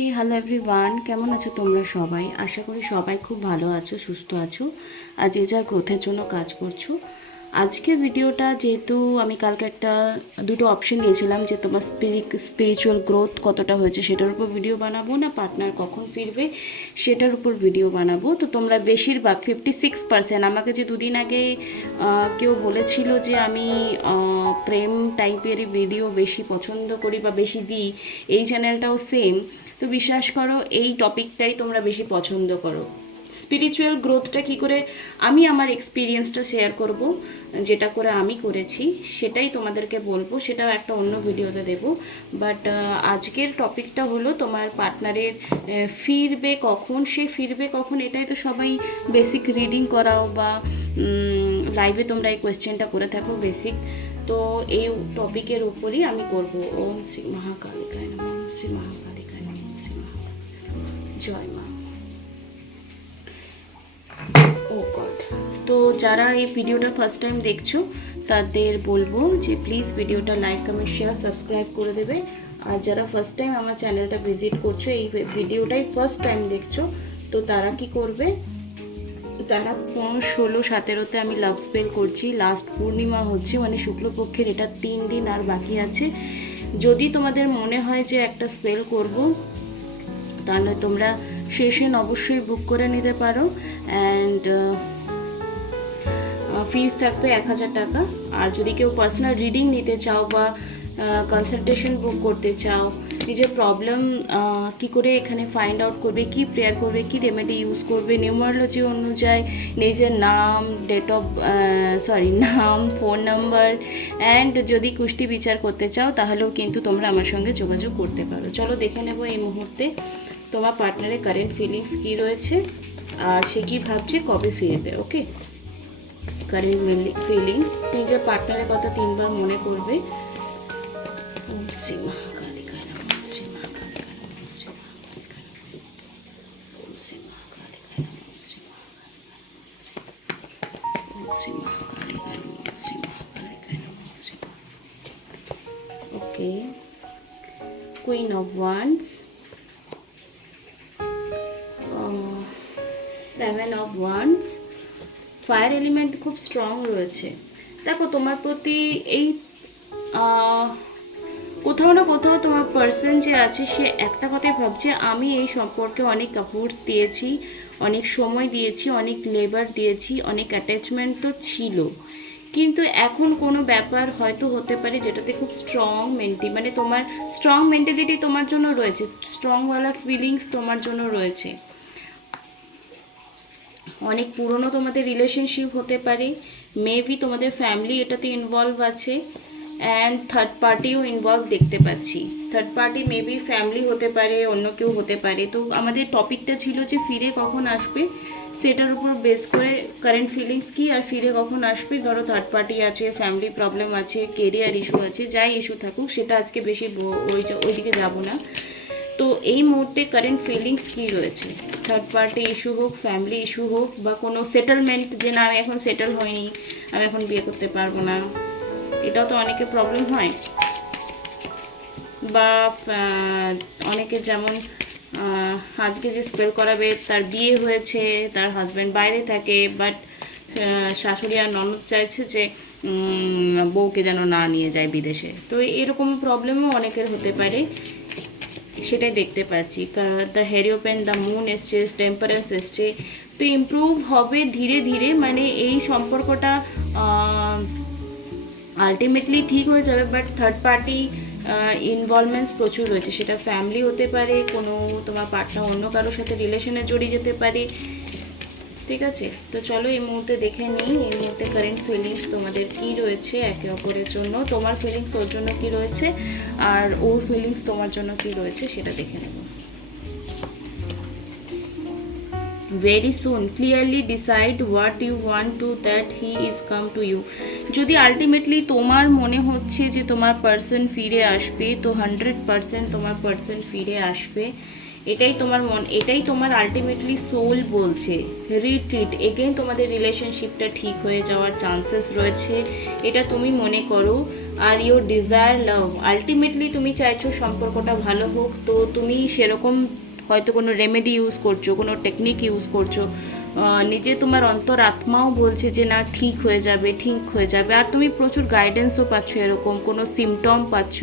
হে hello everyone, কেমন আছো তোমরা সবাই? আশা করি সবাই খুব ভালো আছো, সুস্থ আছো আর যে যা গ্রোথের জন্য কাজ করছো। আজকের ভিডিওটা যেহেতু আমি কালকে দুটো অপশন দিয়েছিলাম যে তোমার স্পিরিচুয়াল গ্রোথ কতটা হয়েছে সেটার উপর ভিডিও বানাবো না পার্টনার কখন ফিরবে সেটার উপর ভিডিও বানাবো। তো তোমরা বেশিরভাগ 56% আমাকে যে দুদিন আগে কেউ বলেছিল যে আমি প্রেম টাইপেরই ভিডিও বেশি পছন্দ করি বা বেশি দিই, এই চ্যানেলটাও সেম। তো বিশ্বাস করো এই টপিকটাই তোমরা বেশি পছন্দ করো। স্পিরিচুয়াল গ্রোথটা কী করে আমি আমার এক্সপিরিয়েন্সটা শেয়ার করব, যেটা করে আমি করেছি সেটাই তোমাদেরকে বলবো, সেটাও একটা অন্য ভিডিওতে দেব। বাট আজকের টপিকটা হলো তোমার পার্টনারের ফিরবে কখন, সে ফিরবে কখন, এটাই তো সবাই বেসিক রিডিং করাও বা লাইভে তোমরা এই কোয়েশ্চেনটা করে থাকো বেসিক। তো এই টপিকের উপরই আমি করব। ওম শ্রী মহাকালিকায় নমঃ, ওম শ্রী মহাকালিকায় নমঃ, ওম শ্রী মহাকালিকায়। জয় মা। ও গড। তো যারা এই ভিডিওটা ফার্স্ট টাইম দেখছো তাদের বলবো যে প্লিজ ভিডিওটা লাইক কমেন্ট শেয়ার সাবস্ক্রাইব করে দেবে। আর যারা ফার্স্ট টাইম আমার চ্যানেলটা ভিজিট করছো, এই ভিডিওটাই ফার্স্ট টাইম দেখছো, তো তারা কি করবে, তারা 15, 16, 17তে আমি লাভ স্পেল করছি। লাস্ট পূর্ণিমা হচ্ছে, মানে শুক্লপক্ষের এটা 3 দিন আর বাকি আছে। যদি তোমাদের মনে হয় যে একটা স্পেল করব, তাহলে তোমরা সেশন অবশ্যই বুক করে নিতে পারো। অ্যান্ড ফিজ থাকবে 1000 টাকা। আর যদি কেউ পার্সোনাল রিডিং নিতে চাও বা কনসালটেশন বুক করতে চাও, নিজের প্রবলেম কী করে এখানে ফাইন্ড আউট করবে, কি প্রেয়ার করবে, কি রেমেডি ইউজ করবে, নিউমারোলজি অনুযায়ী নিজের নাম, নাম, ফোন নাম্বার অ্যান্ড যদি কুষ্টি বিচার করতে চাও তাহলেও কিন্তু তোমরা আমার সঙ্গে যোগাযোগ করতে পারো। চলো দেখে নেবো এই মুহূর্তে তোমার পার্টনারের কারেন্ট ফিলিংস কী রয়েছে আর সে কী ভাবছে কবে ফিরবে। ওকে, কারেন্ট ফিলিংস, নিজের পার্টনারের কথা 3 বার মনে করবে। ওম শ্রী মহাকালিকায় নমঃ, ওম শ্রী মহাকালিকায় নমঃ, ওম শ্রী মহাকালিকায় নমঃ, ওম শ্রী মহাকালিকায় নমঃ, ওম শ্রী মহাকালিকায় নমঃ, ওম শ্রী মহাকালিকায় নমঃ, ওম শ্রী মহাকালিকায়। Okay, queen of wands, 7 of wands, fire element খুব স্ট্রং রয়েছে। দেখো তোমার প্রতি এই কোথাও না কোথাও তোমার পার্সন যে আছে সে একটা কথাই ভাবছে, আমি এই সম্পর্কে অনেক এফোর্টস দিয়েছি, অনেক সময় দিয়েছি, অনেক লেবার দিয়েছি, অনেক অ্যাটাচমেন্ট তো ছিল, কিন্তু এখন কোনো ব্যাপার হয়তো হতে পারে যেটাতে খুব স্ট্রং মানে তোমার স্ট্রং মেন্টালিটি তোমার জন্য রয়েছে, স্ট্রংওয়ালা ফিলিংস তোমার জন্য রয়েছে। অনেক পুরনো তোমাদের রিলেশনশিপ হতে পারে, মেবি তোমাদের ফ্যামিলি এটাতে ইনভলভ আছে, অ্যান্ড থার্ড পার্টিও ইনভলভ দেখতে পাচ্ছি। থার্ড পার্টি মেবি ফ্যামিলি হতে পারে, অন্য কেউ হতে পারে। তো আমাদের টপিকটা ছিল যে ফিরে কখন আসবে, সেটার উপর বেস করে কারেন্ট ফিলিংস কী আর ফিরে কখন আসবে। ধরো থার্ড পার্টি আছে, ফ্যামিলি প্রবলেম আছে, কেরিয়ার ইস্যু আছে, যাই ইস্যু থাকুক সেটা আজকে বেশি ওইদিকে যাব না। তো এই মুহূর্তে কারেন্ট ফিলিংস কী রয়েছে, থার্ড পার্টি ইস্যু হোক, ফ্যামিলি ইস্যু হোক, বা কোনো সেটেলমেন্ট, যে না আমি এখন সেটেল হইনি, আমি এখন বিয়ে করতে পারবো না, এটাও তো অনেকের প্রবলেম হয়। বা অনেকে যেমন আজকে যে স্পেল করাবে তার বিয়ে হয়েছে, তার হাজব্যান্ড বাইরে থাকে, বাট শাশুড়ি আর ননদ চাইছে যে বউকে যেন না নিয়ে যায় বিদেশে। তো এরকম প্রবলেমও অনেকের হতে পারে, সেটাই দেখতে পাচ্ছি। দ্য হেরিওপেন, দ্য মুন এসছে, টেম্পারেন্স এসছে। তো ইমপ্রুভ হবে ধীরে ধীরে, মানে এই সম্পর্কটা আলটিমেটলি ঠিক হয়ে যাবে। বাট থার্ড পার্টি ইনভলভমেন্টস প্রচুর রয়েছে, সেটা ফ্যামিলি হতে পারে, কোনো তোমার পার্টনার অন্য কারোর সাথে রিলেশনে জড়িয়ে যেতে পারে। ঠিক আছে, তো চলো এই মুহূর্তে দেখে নিই এই মুহূর্তে কারেন্ট ফিলিংস তোমাদের কি রয়েছে একে অপরের জন্য, তোমার ফিলিংস ওর জন্য কি রয়েছে আর ওর ফিলিংস তোমার জন্য কি রয়েছে সেটা দেখে নেব। Very soon clearly decide what you want to that he is come to you. যদি আলটিমেটলি তোমার মনে হচ্ছে যে তোমার পার্সন ফিরে আসবে, তো 100% তোমার পার্সন ফিরে আসবে। এটাই তোমার আলটিমেটলি সোল বলছে। রিট্রিট এগেইন তোমাদের রিলেশনশিপটা ঠিক হয়ে যাওয়ার চান্সেস রয়েছে, এটা তুমি মনে করো। আর ইউর ডিজায়ার লাভ, আলটিমেটলি তুমি চাইছো সম্পর্কটা ভালো হোক। তো তুমি সেরকম হয়তো কোনো রেমেডি ইউজ করছো, কোনো টেকনিক ইউজ করছো, নিজে তোমার অন্তর আত্মাও বলছে যে না ঠিক হয়ে যাবে, ঠিক হয়ে যাবে। আর তুমি প্রচুর গাইডেন্সও পাচ্ছ, এরকম কোনো সিমটম পাচ্ছ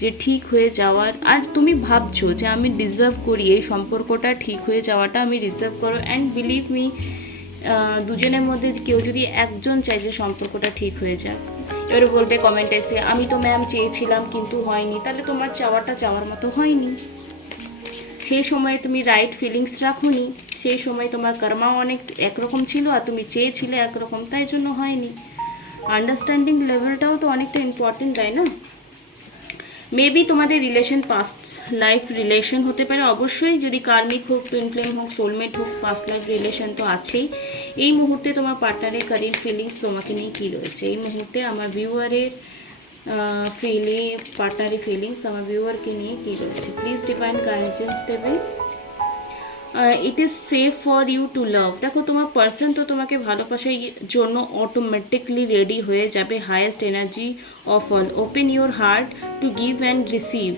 যে ঠিক হয়ে যাওয়ার। আর তুমি ভাবছো যে আমি ডিজার্ভ করি এই সম্পর্কটা ঠিক হয়ে যাওয়াটা, আমি ডিজার্ভ করো। অ্যান্ড বিলিভ মি, দুজনের মধ্যে কেউ যদি একজন চায় যে সম্পর্কটা ঠিক হয়ে যাক, এবারে বলবে কমেন্ট এসে আমি তো ম্যাম চেয়েছিলাম কিন্তু হয়নি, তাহলে তোমার চাওয়াটা চাওয়ার মতো হয়নি। সেই সময়ে তুমি রাইট ফিলিংস রাখোনি, সেই সময় তোমার কর্মাও অনেক একরকম ছিল আর তুমি চেয়েছিলে একরকম, তাই জন্য হয়নি। আন্ডারস্ট্যান্ডিং লেভেলটাও তো অনেকটা ইম্পর্টেন্ট, তাই না? মেবি তোমাদের রিলেশন পাস্ট লাইফ রিলেশন হতে পারে অবশ্যই, যদি কার্মিক হোক, টুইন ফ্লেম হোক, সোলমেট হোক, পাস্ট লাইফ রিলেশন তো আছেই। এই মুহূর্তে তোমার পার্টনারের কারেন্ট ফিলিংস তোমাকে নিয়ে কী রয়েছে এই মুহূর্তে, আমার ভিউয়ারের পার্টনারের ফিলিংস আমার ভিউয়ারকে নিয়ে কী রয়েছে, প্লিজ ডিভাইন গাইডেন্স দেবে। It is safe for you to love, দেখো তোমার পার্সন তো তোমাকে ভালোবাসার জন্য অটোমেটিকলি রেডি হয়ে যাবে। Highest energy of all, open your heart to give and receive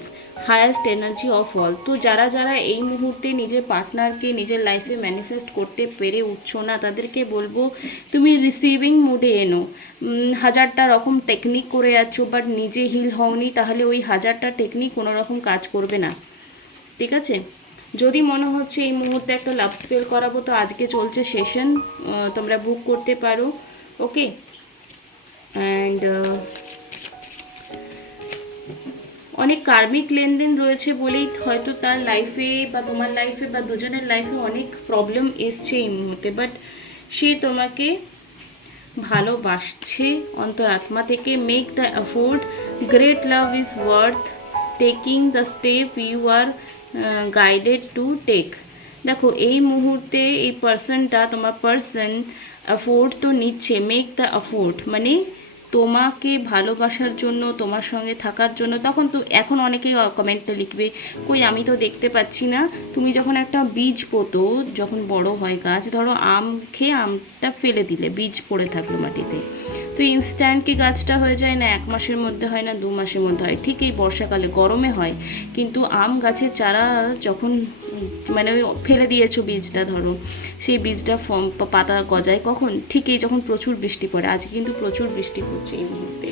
highest energy of all. তো যারা যারা এই মুহূর্তে নিজের পার্টনারকে নিজের লাইফে ম্যানিফেস্ট করতে পেরে উঠছো না, তাদেরকে বলবো তুমি রিসিভিং মুডে এনো। হাজারটা রকম টেকনিক করে যাচ্ছ বাট নিজে হিল হওনি, তাহলে ওই হাজারটা টেকনিক কোনো রকম কাজ করবে না, ঠিক আছে? যদি মনে হচ্ছে এই মুহূর্তে একটা লাভ স্পেল করাবো, তো আজকে চলছে সেশন, তোমরা বুক করতে পারো, ওকে? অ্যান্ড অনেক কার্মিক লেনদেন রয়েছে বলেই হয়তো তার লাইফে বা তোমার লাইফে বা দুজনের লাইফে অনেক প্রবলেম এসছে এই মুহূর্তে, বাট সে তোমাকে ভালোবাসছে অন্তরাত্মা থেকে। Make the effort, great love is worth taking the step you are guided to take. দেখো এই মুহূর্তে এই পার্সনটা, তোমার পার্সন এফোর্ট তো নিচ্ছে। মেক দ্য এফোর্ট মানে তোমাকে ভালোবাসার জন্য, তোমার সঙ্গে থাকার জন্য। তখন তো এখন অনেকেই কমেন্টে লিখবে কই আমি তো দেখতে পাচ্ছি না। তুমি যখন একটা বীজ পোতো, যখন বড় হয় গাছ, ধরো আম খেয়ে আমটা ফেলে দিলে, বীজ পড়ে থাকলো মাটিতে, তো ইনস্ট্যান্ট কি গাছটা হয়ে যায় না? 1 মাসের মধ্যে হয় না, 2 মাসের মধ্যে হয়। ঠিক এই বর্ষাকালে গরমে হয়, কিন্তু আম গাছের চারা যখন মানে ওই ফেলে দিয়েছো বীজটা, ধরো সেই বীজটা পাতা গজায় কখন? ঠিক এই যখন প্রচুর বৃষ্টি পড়ে। আজকে কিন্তু প্রচুর বৃষ্টি পড়ছে এই মুহূর্তে।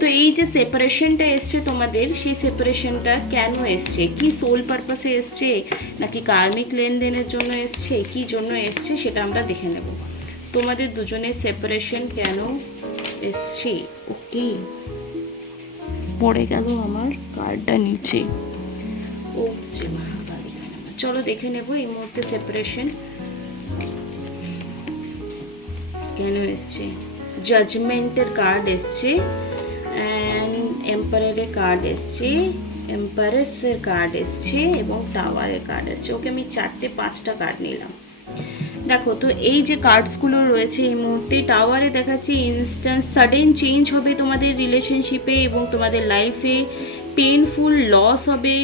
তো এই যে সেপারেশনটা এসছে তোমাদের, সেই সেপারেশনটা কেন এসছে? কি সোল পারপাসে এসছে, নাকি কার্মিক লেনদেনের জন্য এসছে, কি জন্য এসছে সেটা আমরা দেখে নেব। তোমাদের দুজনের সেপারেশন কেন এসছে? ওকে, পড়ে গেল আমার কার্ডটা নিচে। ও চলো দেখে নেব এই মুহূর্তে সেপারেশন কেন এসছে। জাজমেন্টের কার্ড এসছে, অ্যান্ড এম্পায়ারের কার্ড এসছে, এম্পারেসের কার্ড এসছে এবং টাওয়ারের কার্ড এসছে। ওকে, আমি 4-5টা কার্ড নিলাম। দেখো তো এই যে কার্ডসগুলো রয়েছে এই মুহূর্তে, টাওয়ারে দেখাচ্ছে ইনস্ট্যান্ট সাডেন চেঞ্জ হবে তোমাদের রিলেশনশিপে এবং তোমাদের লাইফে। পেনফুল লস হবে,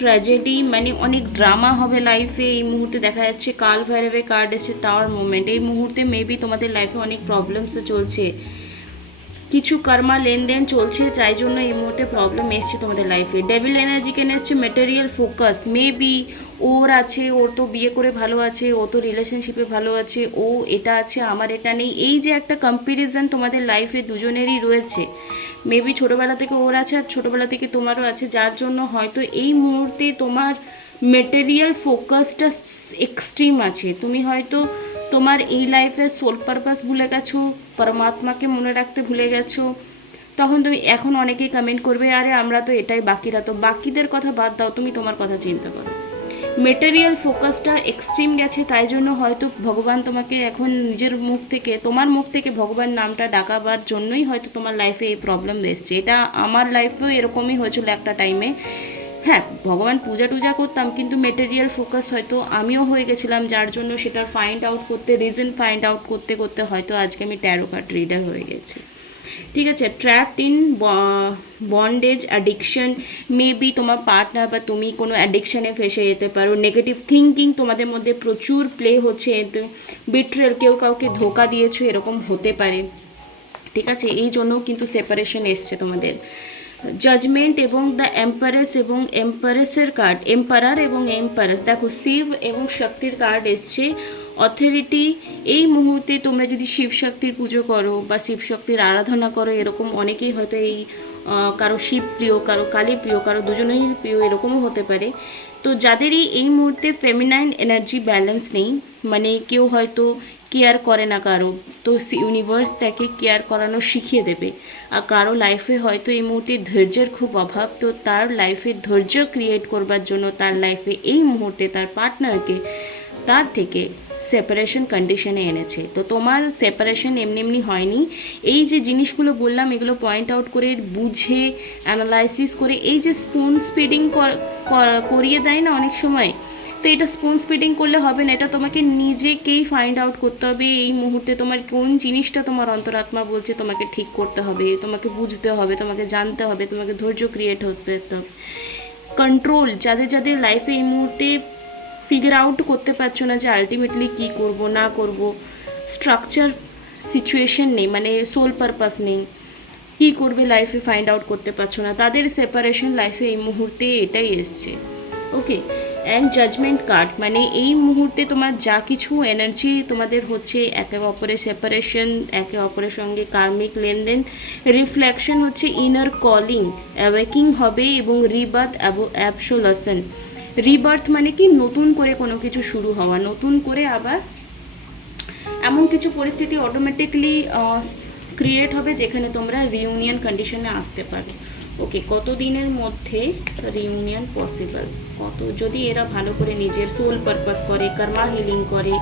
ট্র্যাজেডি মানে অনেক ড্রামা হবে লাইফে। এই মুহূর্তে দেখা যাচ্ছে কাল ভৈরবের কার্ড এসে টাওয়ার মুভমেন্ট। এই মুহূর্তে মেবি তোমাদের লাইফে অনেক প্রবলেমসও চলছে, কিছু কর্মা লেনদেন চলছে, তাই জন্য এই মুহূর্তে প্রবলেম এসছে তোমাদের লাইফে। ডেভিল এনার্জি কেন এসছে? Material focus. মেবি ওর আছে, ওর তো বিয়ে করে ভালো আছে, ও তো রিলেশনশিপে ভালো আছে, ও এটা আছে আমার এটা নেই, এই যে একটা কম্প্যারিজন তোমাদের লাইফে দুজনেরই রয়েছে। মেবি ছোটোবেলা থেকে ওর আছে আর ছোটোবেলা থেকে তোমারও আছে, যার জন্য হয়তো এই মুহূর্তে তোমার মেটেরিয়াল ফোকাসটা এক্সট্রিম আছে। তুমি হয়তো তোমার এই লাইফের সোল পারপাস ভুলে গেছো, পরমাত্মাকে মনে রাখতে ভুলে গেছো। তখন তুমি এখন অনেকেই কমেন্ট করবে আরে আমরা তো এটাই, বাকিরা তো। বাকিদের কথা বাদ দাও, তুমি তোমার কথা চিন্তা করো। মেটেরিয়াল ফোকাসটা এক্সট্রিম গেছে, তাই জন্য হয়তো ভগবান তোমাকে এখন নিজের মুখ থেকে, তোমার মুখ থেকে ভগবান নামটা ডাকাবার জন্যই হয়তো তোমার লাইফে এই প্রবলেম এসছে। এটা আমার লাইফেও এরকমই হয়েছিল একটা টাইমে। হ্যাঁ, ভগবান পূজা টুজা করতাম, কিন্তু মেটেরিয়াল ফোকাস হয়তো আমিও হয়ে গেছিলাম, যার জন্য সেটা ফাইন্ড আউট করতে, রিজন ফাইন্ড আউট করতে করতে হয়তো আজকে আমি ট্যারো কার্ড রিডার হয়ে গেছি। ঠিক আছে, trapped in bondage, addiction. Maybe তোমার পার্টনার বা তুমি কোনো অ্যাডিকশানে ফেসে যেতে পারো। নেগেটিভ থিঙ্কিং তোমাদের মধ্যে প্রচুর প্লে হচ্ছে। বিট্রেল, কেউ কাউকে ধোকা দিয়েছো, এরকম হতে পারে। ঠিক আছে, এই জন্যও কিন্তু সেপারেশন এসছে তোমাদের। জাজমেন্ট এবং দ্য এম্পারেস এবং এম্পারেসের কার্ড, এম্পারার এবং এম্পারেস, দেখো শিব এবং শক্তির কার্ড এসছে। অথরিটি, এই মুহূর্তে তোমরা যদি শিব শক্তির পুজো করো বা শিব শক্তির আরাধনা করো, এরকম অনেকেই হয়তো এই কারো শিব প্রিয়, কারো কালী প্রিয়, কারো দুজনেই প্রিয়, এরকমও হতে পারে। তো যাদেরই এই মুহূর্তে ফেমিনাইন এনার্জি ব্যালেন্স নেই, মানে কেউ হয়তো কেয়ার করে না কারো, তো ইউনিভার্স তাকে কেয়ার করানো শিখিয়ে দেবে। আর কারো লাইফে হয়তো এই মুহূর্তে ধৈর্যের খুব অভাব, তো তার লাইফে ধৈর্য ক্রিয়েট করবার জন্য তার লাইফে এই মুহূর্তে তার পার্টনারকে তার থেকে সেপারেশন কন্ডিশনে এনেছে। তো তোমার সেপারেশন এমনি এমনি হয়নি। এই যে জিনিসগুলো বললাম এগুলো পয়েন্ট আউট করে বুঝে অ্যানালাইসিস করে, এই যে স্পুন স্পিডিং করিয়ে দেয় না অনেক সময়, তো এটা স্পুন স্পিডিং করলে হবে না, এটা তোমাকে নিজেকেই ফাইন্ড আউট করতে হবে এই মুহূর্তে তোমার কোন জিনিসটা তোমার অন্তরাত্মা বলছে তোমাকে ঠিক করতে হবে, তোমাকে বুঝতে হবে, তোমাকে জানতে হবে, তোমাকে ধৈর্য ক্রিয়েট হতে হবে। কন্ট্রোল, যাদের যাদের লাইফে এই মুহূর্তে ফিগার আউট করতে পারছো না যে আলটিমেটলি কী করব না করব, স্ট্রাকচার সিচুয়েশন নেই, মানে সোল পারপাস নেই, কী করবে লাইফে ফাইন্ড আউট করতে পারছো না, তাদের সেপারেশন লাইফে এই মুহূর্তে এটাই এসছে। ওকে, অ্যান্ড জাজমেন্ট কার্ড, মানে এই মুহূর্তে তোমার যা কিছু এনার্জি তোমাদের হচ্ছে, একে অপরের সেপারেশন, একে অপরের সঙ্গে কার্মিক লেনদেন, রিফ্লেকশন হচ্ছে ইনার কলিং, অ্যাওয়েকিং হবে এবং রিবার্থ অ্যাবসোলিউশন। রিবার্থ মানে কি নতুন করে কোনো কিছু শুরু হওয়া, নতুন করে আবার এমন কিছু পরিস্থিতি অটোমেটিকলি ক্রিয়েট হবে যেখানে তোমরা রিউনিয়ন কন্ডিশনে আসতে পারো। ওকে, কত দিনের মধ্যে রিউনিয়ন পসিবল, কত, যদি এরা ভালো করে নিজের সোল পারপাস করে, কর্মা হিলিং করে,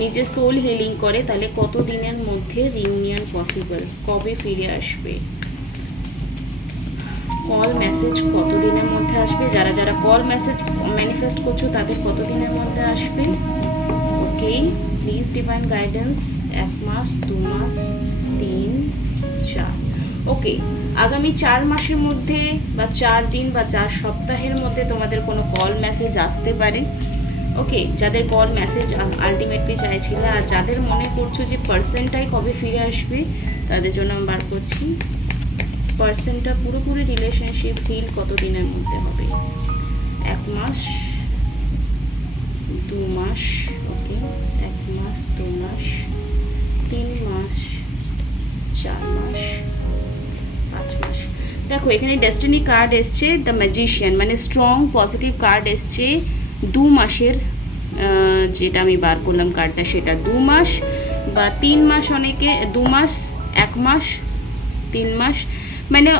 নিজের সোল হিলিং করে, তাহলে কত দিনের মধ্যে রিউনিয়ন পসিবল, কবে ফিরে আসবে, কল মেসেজ কত দিনের মধ্যে আসবে, যারা যারা কল মেসেজ ম্যানিফেস্ট করছো তাদের কত দিনের মধ্যে আসবে। ওকে, প্লিজ ডিভাইন গাইডেন্স, 1 মাস, 2 মাস, 3, 4। ওকে, আগামী 4 মাসের মধ্যে বা 4 দিন বা 4 সপ্তাহের মধ্যে তোমাদের কোনো কল মেসেজ আসতে পারে। ওকে, যাদের কল মেসেজ আলটিমেটলি চাইছিল, আর যাদের মনে করছো যে পার্সনটাই কবে ফিরে আসবে, তাদের জন্য আমি বার করছি পার্সনটা পুরোপুরি রিলেশনশিপ হিল কত দিনের মধ্যে হবে। 1 মাস, 2 মাস, ওকে, 1 মাস, 2 মাস, 3 মাস, 4 মাস, 5 মাস। দেখো এখানে ডেস্টিনি কার্ড এসছে, দ্য ম্যাজিশিয়ান, মানে স্ট্রং পজিটিভ কার্ড এসছে 2 মাসের, যেটা আমি বার করলাম কার্ডটা সেটা 2 মাস বা 3 মাস, অনেকে 2 মাস, 1 মাস, 3 মাস, মানে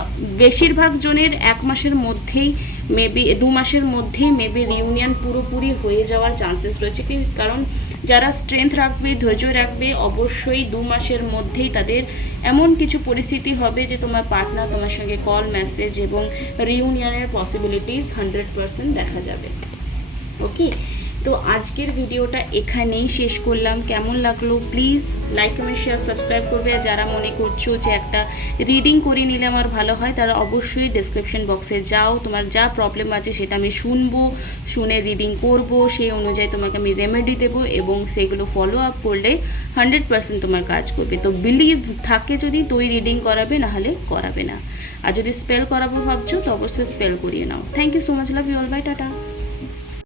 বেশিরভাগ জনের 1 মাসের মধ্যেই মেবি, 2 মাসের মধ্যেই মেবি রিউনিয়ন পুরোপুরি হয়ে যাওয়ার চান্সেস রয়েছে। কারণ যারা স্ট্রেংথ রাখবে, ধৈর্য রাখবে, অবশ্যই 2 মাসের মধ্যেই তাদের এমন কিছু পরিস্থিতি হবে যে তোমার পার্টনার তোমার সঙ্গে কল মেসেজ এবং রিউনিয়নের পসিবিলিটিস 100% দেখা যাবে। ওকে, তো আজকের ভিডিওটা এখানেই শেষ করলাম। কেমন লাগলো please like, comment, share, subscribe করবে। আর যারা মনে করছো যে একটা রিডিং করে নিলে আমার ভালো হয়, তারা অবশ্যই ডেসক্রিপশন বক্সে যাও, তোমার যা প্রবলেম আছে সেটা আমি শুনবো, শুনে রিডিং করব, সেই অনুযায়ী তোমাকে আমি রেমেডি দেবো এবং সেগুলো ফলো আপ করলে 100% তোমার কাজ করবে। তো বিলিভ থাকে যদি তোই রিডিং করাবে, নাহলে করাবে না। আর যদি স্পেল করাবো ভাবছো তো অবশ্যই স্পেল করিয়ে নাও। Thank you so much, love you all, bye, tata.